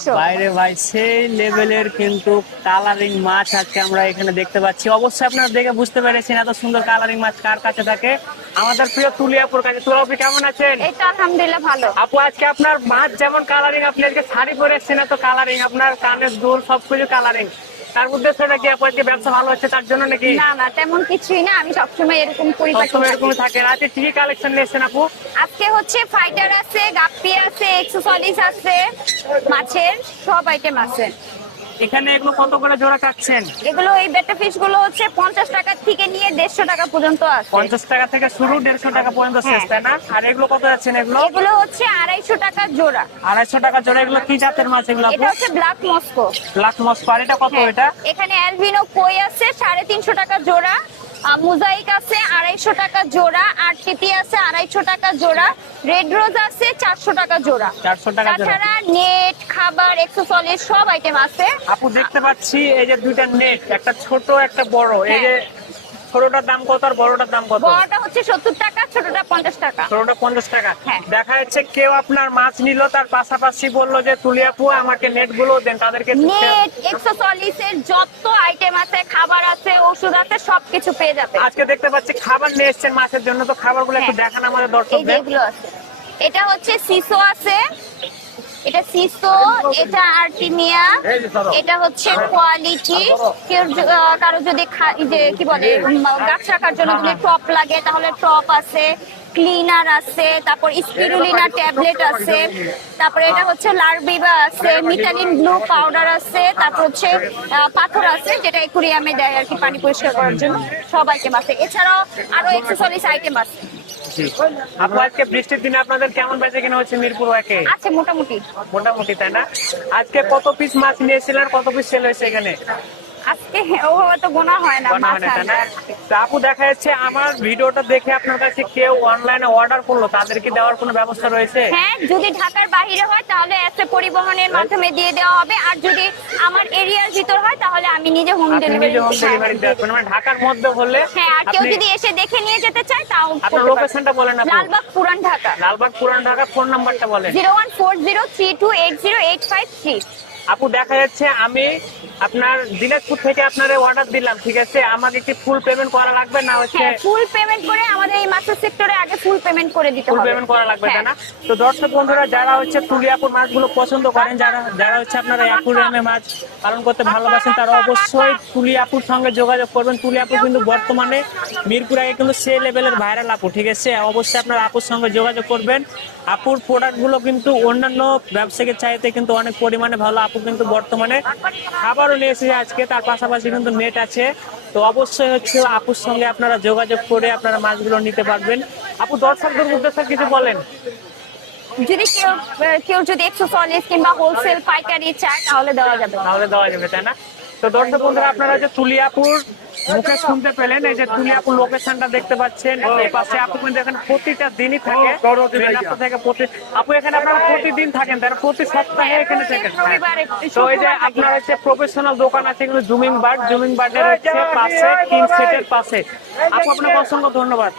100। বাইরে ভাই সেই লেভেলের কিন্তু কালারিং মাছ আজকে আমরা এখানে দেখতে পাচ্ছি। অবশ্যই আপনারা দেখে বুঝতে পেরেছেন এত সুন্দর কালারিং মাছ কার কাছে থাকে। আমাদের প্রিয় তুলিয়াপুর কাছে। তুলা আপনি কেমন আছেন? এই তো আলহামদুলিল্লাহ ভালো। আপু আজকে আপনার মাছ যেমন কালারিং, আপনি আজকে শাড়ি পরে এসেছেন এত কালারিং, আপনার কানের দুল সবকিছু কালারিং। তার উদ্দেশ্য নাকি আপু আজকে ব্যবসা ভালো হচ্ছে তার জন্য নাকি? না না, তেমন কিছুই না, আমি সবসময় এরকম পরিপাটি সবসময় থাকি। এরকমই থাকে। আজকে কি কালেকশন নিয়েছেন আপু? আজকে হচ্ছে ফাইটার আছে, গাপ্পি আছে, এক্সোসলিস আছে, মাছের সব আইটেম আছে। এখানে এগুলো কত করে জোড়া কাটছেন? এগুলো এই বেটা ফিশ গুলো হচ্ছে 50 টাকা থেকে নিয়ে 150 টাকা পর্যন্ত আছে। 50 টাকা থেকে শুরু, 150 টাকা পর্যন্ত শেষ, তাই না? আর এগুলো কত যাচ্ছেন এগুলো? এগুলো হচ্ছে 250 টাকা জোড়া। 250 টাকা জোড়া। এগুলো কি জাতের মাছ এগুলো আপু? এটা হচ্ছে ব্ল্যাক মস্কো। Black Moscow. আর এটা কত এটা? এখানে অ্যালবিনো কই আছে 350 টাকা জোড়া, মোজাইক আছে 250 টাকা জোড়া, আর টিপি আছে 250 টাকা জোড়া, রেড রোজ আছে 400 টাকা জোড়া। 400 টাকা জোড়া। তাছাড়া নেট, খাবার, এক্সেসরিজ সব আইটেম আছে। আপু দেখতে পাচ্ছি এই যে দুইটা নেট, একটা ছোট একটা বড়। এই যে ছোটটার দাম কত আর বড়টার দাম কত? বড়টা হচ্ছে 70 টাকা, ছোটটা 50 টাকা। ছোটটা 50 টাকা। হ্যাঁ। দেখা যাচ্ছে কেউ আপনার মাছ নিল, তার পাশাপাশি বললো যে তুলিয়াপু আমাকে নেট গুলো দেন, তাদেরকে নেট, এক্সেসরিজ এর যত আইটেম আছে, খাবার আছে, ওষুধ আছে, সবকিছু পেয়ে যাবে। আজকে দেখতে পাচ্ছি খাবার নিয়ে এসছেন মাছের জন্য, তো খাবারগুলো একটু হ্যাঁ। দেখান আমাদের এই যে দর্শকদের। এগুলো আছে, এটা হচ্ছে সিসো আছে, এটা সিসো, এটা আর্টিমিয়া, এটা হচ্ছে কোয়ালিটি। কেউ কারো যদি যে কি বলে গাছ রাখার জন্য যদি টপ লাগে তাহলে টপ আছে, ক্লিনার আছে, তারপর স্পিরুলিনা ট্যাবলেট আছে, তারপরে এটা হচ্ছে লারবিবা আছে, মিথালিন ব্লু পাউডার আছে, তারপর হচ্ছে পাথর আছে যেটা অ্যাকুরিয়ামে দেয় আর কি পানি পরিষ্কার করার জন্য, সব আইটেম আছে। এছাড়াও আরো এক্সেসরিজ আইটেম আছে। আপু আজকে বৃষ্টির দিনে আপনাদের কেমন বেচে কিনা হচ্ছে মিরপুর একে? আছে মোটামুটি। মোটামুটি, তাই না? আজকে কত পিস মাছ নিয়েছিলেন, কত পিস সেল হয়েছে এখানে? আজকে ওভাবে তো গোনা হয় না বানা মাছ হয় না, তাই না? আনতে। তো আপু দেখা যাচ্ছে আমার ভিডিওটা দেখে আপনার কাছে কেউ অনলাইনে অর্ডার করলো, তাদেরকে দেওয়ার কোনো ব্যবস্থা রয়েছে? হ্যাঁ, যদি ঢাকার বাইরে হয় তাহলে এসে পরিবহনের মাধ্যমে দিয়ে দেওয়া হবে, আর যদি আমার এরিয়ার ভিতর হয় তাহলে আমি নিজে হোম আপনি ডেলিভারি। নিজে হোম ডেলিভারি দেওয়ার মানে ঢাকার মধ্যে হলে হ্যাঁ, আর কেউ আপনি যদি এসে দেখে নিয়ে যেতে চায় তাও আপনার করতে পারবে। লোকেশনটা বলেন আপু। লালবাগ পুরান ঢাকা। লালবাগ পুরান ঢাকা। ফোন নাম্বারটা বলেন। 01403280853। আপু দেখা যাচ্ছে আমি আপনার দিনাজপুর থেকে আপনার অর্ডার দিলাম, ঠিক আছে? আমাকে কি ফুল পেমেন্ট করা লাগবে না হচ্ছে? হ্যাঁ, ফুল পেমেন্ট করে আমাদের এই মাছের সেক্টরে আগে ফুল পেমেন্ট করে দিতে ফুল হবে। পেমেন্ট করা লাগবে, তাই না? হ্যাঁ। তো দর্শক বন্ধুরা যারা হচ্ছে তুলিয়াপুর মাছগুলো পছন্দ করেন, যারা যারা হচ্ছে আপনারা অ্যাকুরিয়ামে মাছ পালন করতে ভালোবাসেন, তারা অবশ্যই তুলিয়াপুর সঙ্গে যোগাযোগ করবেন। তুলিয়াপুর কিন্তু বর্তমানে মিরপুর আগে কিন্তু সে লেভেলের ভাইরাল আপু, ঠিক আছে? অবশ্যই আপনারা আপুর সঙ্গে যোগাযোগ করবেন। আপুর প্রোডাক্ট গুলো কিন্তু অন্যান্য ব্যবসায়ীর চাইতে কিন্তু অনেক পরিমাণে ভালো। আপু কিন্তু বর্তমানে খাবারও নিয়ে এসেছে আজকে, তার পাশাপাশি কিন্তু নেট আছে। তো অবশ্যই হচ্ছে আপুর সঙ্গে আপনারা যোগাযোগ করে আপনারা মাছগুলো নিতে পারবেন। আপু দর্শকদের উদ্দেশ্যে কিছু বলেন। যদি কেউ যদি এক্সেসরিজ কিংবা হোলসেল পাইকারি চায় তাহলে দেওয়া যাবে। তাহলে দেওয়া যাবে, তাই না? তো দর্শক বন্ধুরা আপনারা যে তুলিয়াপুর মুখে শুনতে পেলেন, এই যে তুলিয়াপুর লোকেশনটা দেখতে পাচ্ছেন, এই পাশে আপু কিন্তু এখানে প্রতিটা দিনই থাকে। আপু এখানে আপনারা প্রতিদিন থাকেন, তারা প্রতি সপ্তাহে এখানে থাকেন। তো এই যে আপনার হচ্ছে প্রফেশনাল দোকান আছে কিন্তু জুমিং বার্ডের হচ্ছে পাশে, কিং সেটের পাশে। আপু আপনাকে অসংখ্য ধন্যবাদ।